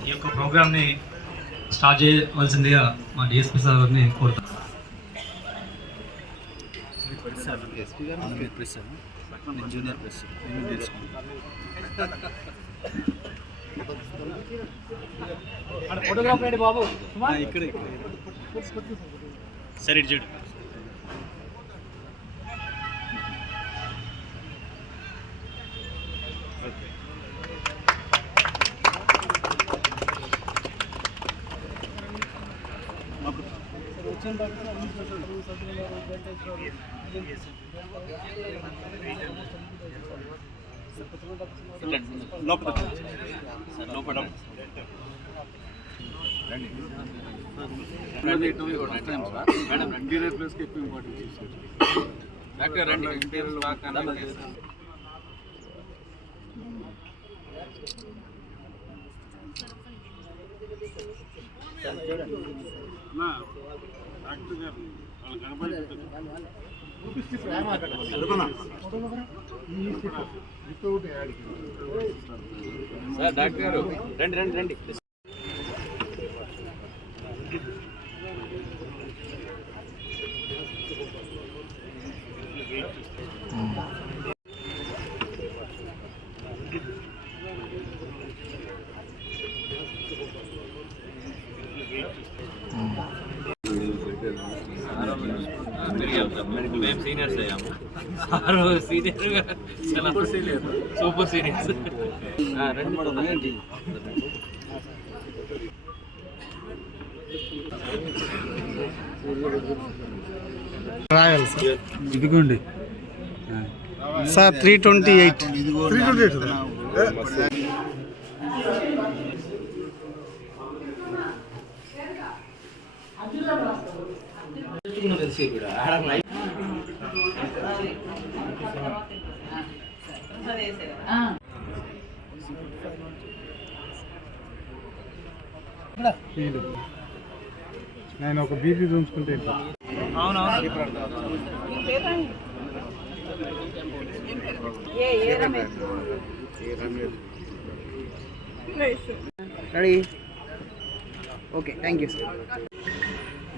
ఈ యొక్క ప్రోగ్రామ్ని స్టార్ట్ చేయవలసిందిగా మా డిఎస్పీ సార్ గారిని కోరుతాను ఎస్పీ గారు మనకి ప్రెస్ నేను జూనియర్ ప్రెస్ నేను తీసుకున్నాను ఫోటోగ్రాఫర్ అండి బాబు ఇక్కడ ఇక్కడ. సరే ఇటు చూడు లోపల సార్ లోపల మేడం ఇంటీరియర్ ప్లేస్కి ఎక్కువ ఇంపార్టెన్స్ డాక్టర్ రండి ఇంటీరియర్ సార్ డాక్టర్ గారు రండి రండి రండి. మేము సీనియర్స్ అయ్యాము sir senior super senior super seniors రండి రాయాలి సార్ ఇదిగోండి. Sir three twenty eight three twenty eight నేను ఒక బీపీ చూసుకుంటే ready okay thank you sir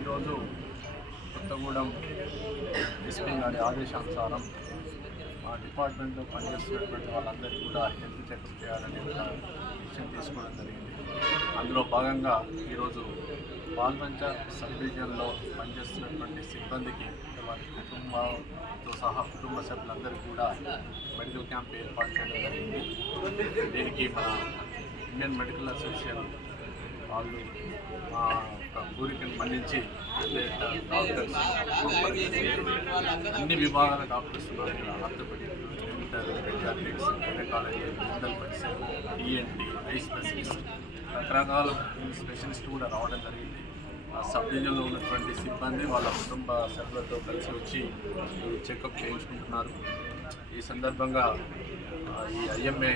ఈరోజు కొత్తగూడెం ఎస్పీ గారి ఆదేశానుసారం మా డిపార్ట్మెంట్లో పనిచేస్తున్నటువంటి వాళ్ళందరికీ కూడా హెల్త్ చెక్స్ చేయాలని ఒక విషయం తీసుకోవడం జరిగింది. అందులో భాగంగా ఈరోజు పాల్పంచ సబ్ డివిజన్లో పనిచేస్తున్నటువంటి సిబ్బందికి వారి కుటుంబంతో సహా కుటుంబ సభ్యులందరికీ కూడా మెడికల్ క్యాంప్ ఏర్పాటు చేయడం జరిగింది. దీనికి మన ఇండియన్ మెడికల్ అసోసియేషన్ వాళ్ళు మా యొక్క కోరికను మన్నించి డాక్టర్స్ అన్ని విభాగాల డాక్టర్స్ ఉన్నారు. ఇక్కడ orthopaedic dental paediatrics gynaecology medicine ENT eye specialist రకరకాల స్పెషలిస్ట్ కూడా రావడం జరిగింది. ఆ సబ్ డివిజన్లో ఉన్నటువంటి సిబ్బంది వాళ్ళ కుటుంబ సభ్యులతో కలిసి వచ్చి చెకప్ చేయించుకుంటున్నారు. ఈ సందర్భంగా ఈ ఐఎంఏ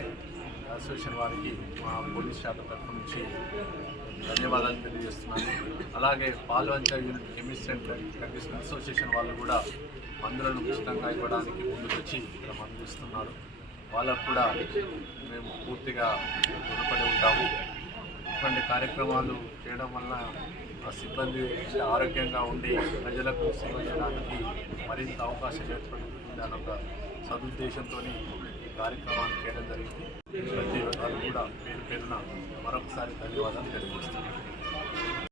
అసోసియేషన్ వారికి మా పోలీస్ శాఖ తరఫు నుంచి ధన్యవాదాలు తెలియజేస్తున్నాను. అలాగే Palvancha unit chemist and condition association వాళ్ళు కూడా మందులను ఉచితంగా ఇవ్వడానికి ముందుకొచ్చి ఇక్కడ మందిస్తున్నారు వాళ్ళకు కూడా మేము పూర్తిగా రుణపడి ఉంటాము. ఇటువంటి కార్యక్రమాలు చేయడం వల్ల సిబ్బంది ఆరోగ్యంగా ఉండి ప్రజలకు సేవ చేయడానికి మరింత అవకాశం ఏర్పడుతుంది అన్న ఒక సదుద్దేశంతో కార్యక్రమాన్ని చేయడం జరిగింది. ప్రతి ఒక్కరు కూడా పేరు పేరున మరొకసారి ధన్యవాదాలు తెలియజేస్తున్నాను.